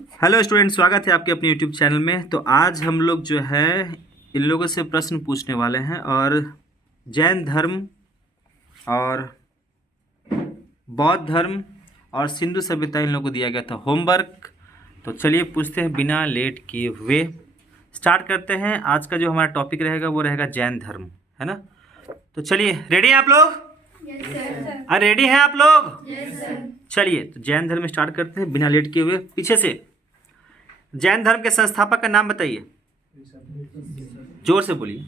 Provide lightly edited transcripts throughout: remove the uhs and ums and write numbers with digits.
Hello student, स्वागत है आपके अपने यूट्यूब चैनल में। तो आज हम लोग जो है इन लोगों से प्रश्न पूछने वाले हैं और जैन धर्म और बौद्ध धर्म और सिंधु सभ्यता इन लोगों को दिया गया था होमवर्क। तो चलिए पूछते हैं बिना लेट किए हुए। स्टार्ट करते हैं। आज का जो हमारा टॉपिक रहेगा वो रहेगा जैन धर्म, है ना। तो चलिए, रेडी हैं आप लोग? Yes sir. अरे रेडी हैं आप लोग? Yes sir. चलिए तो जैन धर्म स्टार्ट करते हैं बिना लेट किए हुए। पीछे से जैन धर्म के संस्थापक का नाम बताइए, जोर से बोलिए।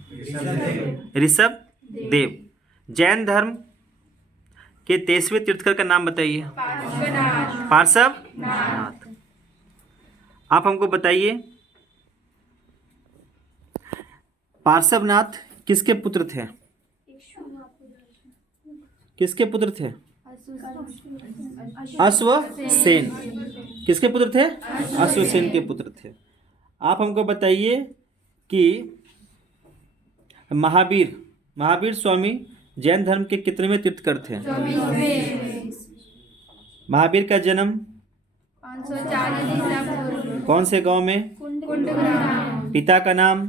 ऋषभ देव। जैन धर्म के 23वें तीर्थंकर का नाम बताइए। पार्श्वनाथ। आप हमको बताइए, पार्श्वनाथ किसके पुत्र थे? किसके पुत्र थे? अश्वसेन। किसके पुत्र थे? अश्वसेन के पुत्र थे। आप हमको बताइए कि महावीर स्वामी जैन धर्म के कितनेवें तीर्थंकर थे? महावीर का जन्म 540 ईसा पूर्व कौन से गांव में? कुंडग्राम। पिता का नाम?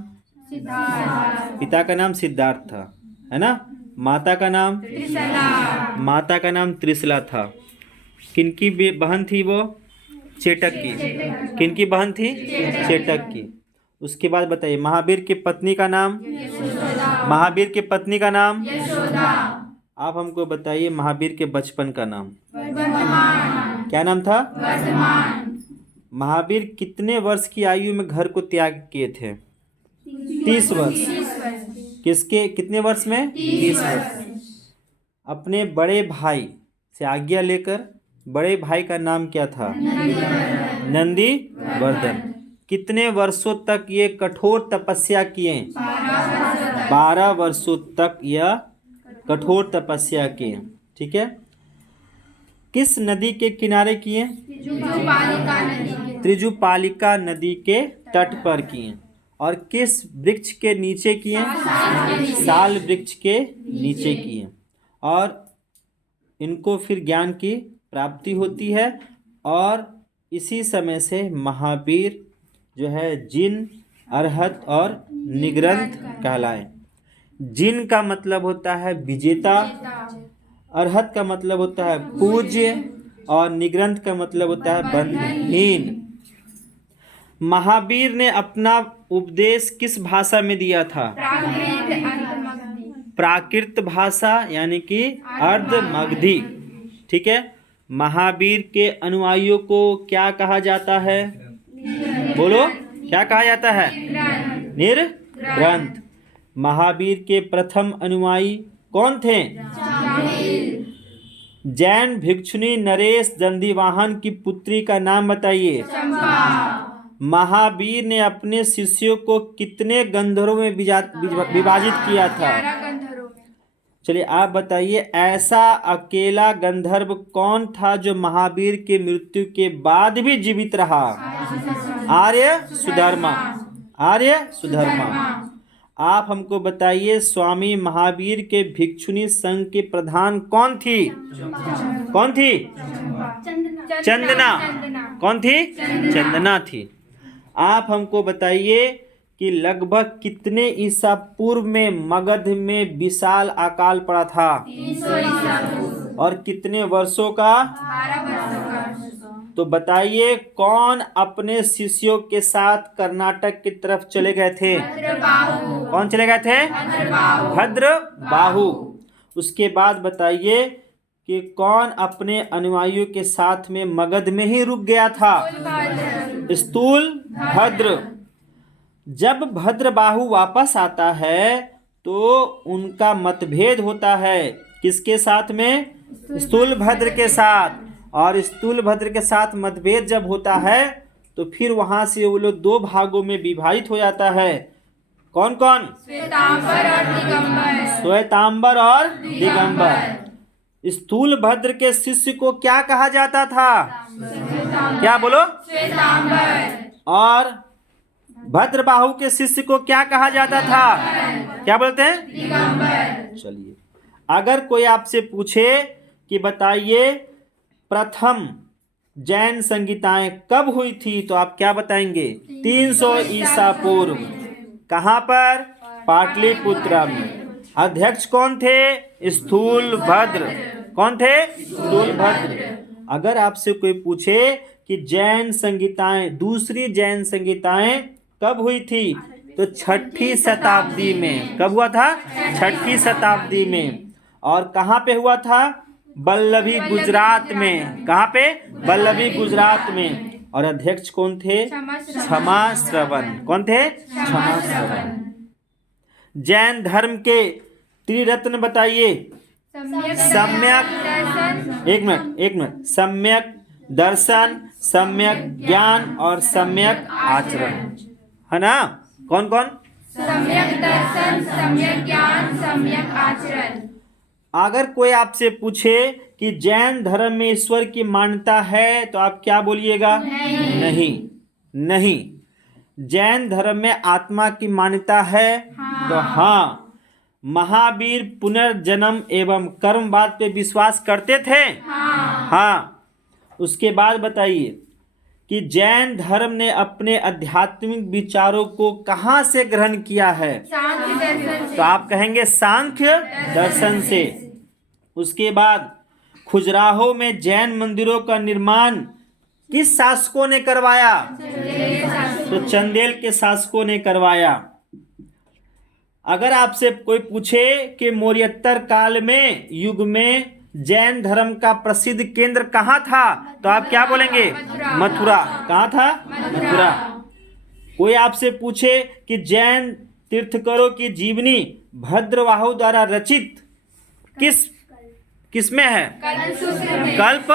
सिद्धार्थ। पिता का नाम सिद्धार्थ था, है ना। माता का नाम? त्रिशला। माता का नाम त्रिशला था। किनकी बहन थी वो? चेटक की। किनकी बहन थी? चेटक की। उसके बाद बताइए, महावीर की पत्नी का नाम? महावीर की पत्नी का नाम? यशोदा। आप हमको बताइए महावीर के बचपन का नाम? वर्धमान। क्या नाम था? वर्धमान। महावीर कितने वर्ष की आयु में घर को त्याग किए थे? 30 वर्ष। किसके कितने वर्ष में? 30 वर्ष। अपने बड़े भाई से आज्ञा लेकर, बड़े भाई का नाम क्या था? नंदी वर्धन। कितने वर्षों तक ये कठोर तपस्या किए? 12 वर्षों तक यह कठोर तपस्या किए। ठीक है। किस नदी के किनारे किए? त्रिजुपालिका नदी के तट पर किए। और किस वृक्ष के नीचे किए? साल वृक्ष के नीचे किए। और इनको फिर ज्ञान की प्राप्ति होती है। और इसी समय से महावीर जो है जिन, अरहत और निग्रंथ कहलाए। जिन का मतलब होता है विजेता, अरहत का मतलब होता है पूज्य, और निग्रंथ का मतलब होता है बंधहीन। महावीर ने अपना उपदेश किस भाषा में दिया था? प्राकृत भाषा, यानी कि अर्धमगधी। ठीक है। महावीर के अनुयायियों को क्या कहा जाता है? बोलो, क्या कहा जाता है? निर्ग्रंथ। महावीर के प्रथम अनुयायी कौन थे? जैन भिक्षुनी नरेश दंडीवाहन की पुत्री का नाम बताइए। महावीर ने अपने शिष्यों को कितने गंधर्वों में विभाजित किया था? चलिए आप बताइए, ऐसा अकेला गंधर्व कौन था जो महावीर के मृत्यु के बाद भी जीवित रहा? आर्य सुधर्मा। आर्य सुधर्मा। आप हमको बताइए, स्वामी महावीर के भिक्षुनी संघ के प्रधान कौन थी? कौन थी? चंदना। कौन थी? चंदना थी। आप हमको बताइए कि लगभग कितने ईसा पूर्व में मगध में विशाल अकाल पड़ा था? 300 ईसा पूर्व। और कितने वर्षों का? 12 वर्षों का। तो बताइए, कौन अपने शिष्यों के साथ कर्नाटक की तरफ चले गए थे? भद्रबाहु। कौन चले गए थे? भद्रबाहु। उसके बाद बताइए कि कौन अपने अनुयायियों के साथ में मगध में ही रुक गया था? स्थूलभद्र। जब भद्रबाहु वापस आता है तो उनका मतभेद होता है किसके साथ में? स्थूलभद्र के साथ। और स्थूलभद्र के साथ मतभेद जब होता है तो फिर वहां से वो लोग 2 भागों में विभाजित हो जाता है। कौन कौन? श्वेतांबर और दिगंबर। श्वेतांबर और दिगंबर। स्थूलभद्र के शिष्य को क्या कहा जाता था? क्या बोलो? श्वेतांबर। और भद्रबाहु के शिष्य को क्या कहा जाता था? क्या बोलते हैं? दिगंबर। चलिए, अगर कोई आपसे पूछे कि बताइए प्रथम जैन संहिताएं कब हुई थी? तो आप क्या बताएंगे? 300 ईसा पूर्व। कहाँ पर? पाटलिपुत्र में। अध्यक्ष कौन थे? स्थूलभद्र। कौन थे? स्थूलभद्र। अगर आपसे कोई पूछे कि जैन संहिताएं, दूसरी जैन संहिताएं कब हुई थी? तो 6ठी शताब्दी में। कब हुआ था? 6ठी शताब्दी में। और कहाँ पे हुआ था? वल्लभी गुजरात में। कहाँ पे? वल्लभी गुजरात में। और अध्यक्ष कौन थे? क्षमा श्रवण। कौन थे? क्षमा श्रवण। जैन धर्म के त्रिरत्न बताइए। सम्यक, एक मिनट, सम्यक दर्शन, सम्यक ज्ञान और सम्यक आचरण, है ना? कौन कौन? सम्यक दर्शन, सम्यक ज्ञान, सम्यक आचरण। अगर कोई आपसे पूछे कि जैन धर्म में ईश्वर की मान्यता है तो आप क्या बोलिएगा? नहीं। नहीं। जैन धर्म में आत्मा की मान्यता है? तो हाँ। महावीर पुनर्जन्म एवं कर्मवाद पे विश्वास करते थे? हाँ। उसके बाद बताइए कि जैन धर्म ने अपने आध्यात्मिक विचारों को कहाँ से ग्रहण किया है? सांख्य दर्शन से। तो आप कहेंगे सांख्य दर्शन से। उसके बाद खजुराहो में जैन मंदिरों का निर्माण किस शासकों ने करवाया? तो चंदेल के शासकों ने करवाया। अगर आपसे कोई पूछे कि मौर्योत्तर काल में युग में जैन धर्म का प्रसिद्ध केंद्र कहाँ था? तो आप क्या बोलेंगे? मथुरा। कहाँ था? मथुरा। कोई आपसे पूछे कि जैन तीर्थंकरों की जीवनी भद्रवाहु द्वारा रचित किस में है? कल्प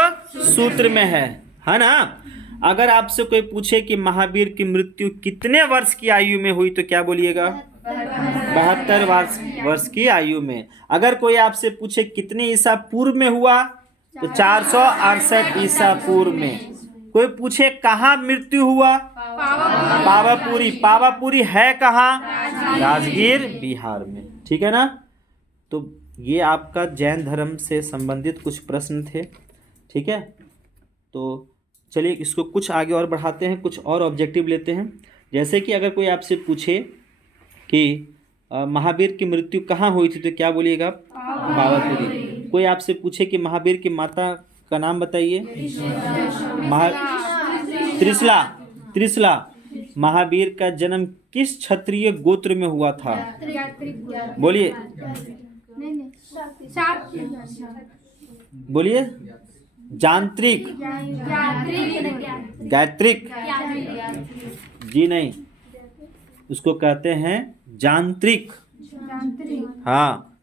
सूत्र में है ना? अगर आपसे कोई पूछे कि महावीर की मृत्यु कितने वर्ष की आयु में हुई तो क्या बोलिएगा? 72 वर्ष की आयु में। अगर कोई आपसे पूछे कितने ईसा पूर्व में हुआ तो 468 ईसा पूर्व में। कोई पूछे कहाँ मृत्यु हुआ? पावापुरी। पावापुरी है कहाँ? राजगीर, बिहार में। ठीक है ना? तो ये आपका जैन धर्म से संबंधित कुछ प्रश्न थे। ठीक है, तो चलिए इसको कुछ आगे और बढ़ाते हैं, कुछ और ऑब्जेक्टिव लेते हैं। जैसे कि अगर कोई आपसे पूछे कि महावीर की मृत्यु कहाँ हुई थी तो क्या बोलिएगा? पावापुरी। कोई आपसे पूछे कि महावीर की माता का नाम बताइए? त्रिशला। महावीर का जन्म किस क्षत्रिय गोत्र में हुआ था? बोलिए बोलिए। जांत्रिक, गायत्रिक जी नहीं, उसको कहते हैं जांत्रिक। हाँ,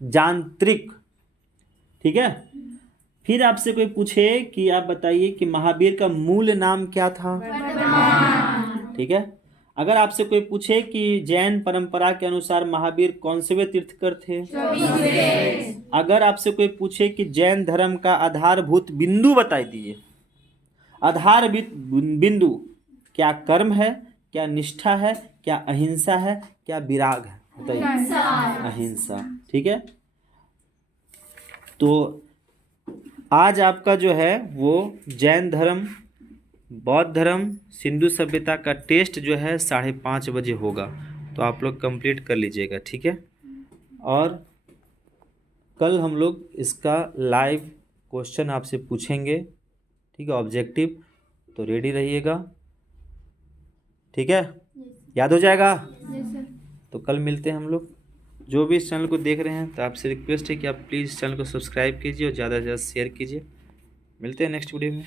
जांत्रिक। ठीक है। फिर आपसे कोई पूछे कि आप बताइए कि महावीर का मूल नाम क्या था? ठीक है। अगर आपसे कोई पूछे कि जैन परंपरा के अनुसार महावीर कौन से तीर्थंकर थे? अगर आपसे कोई पूछे कि जैन धर्म का आधारभूत बिंदु बताई दीजिए। आधारभूत बिंदु क्या कर्म है, क्या निष्ठा है, क्या अहिंसा है, क्या विराग है? बताइए। अहिंसा। ठीक है। तो आज आपका जो है वो जैन धर्म, बौद्ध धर्म, सिंधु सभ्यता का टेस्ट जो है 5:30 बजे होगा, तो आप लोग कंप्लीट कर लीजिएगा। ठीक है। और कल हम लोग इसका लाइव क्वेश्चन आपसे पूछेंगे। ठीक है, ऑब्जेक्टिव। तो रेडी रहिएगा। ठीक है, याद हो जाएगा? तो कल मिलते हैं हम लोग। जो भी इस चैनल को देख रहे हैं तो आपसे रिक्वेस्ट है कि आप प्लीज़ चैनल को सब्सक्राइब कीजिए और ज़्यादा से ज़्यादा शेयर कीजिए। मिलते हैं नेक्स्ट वीडियो में।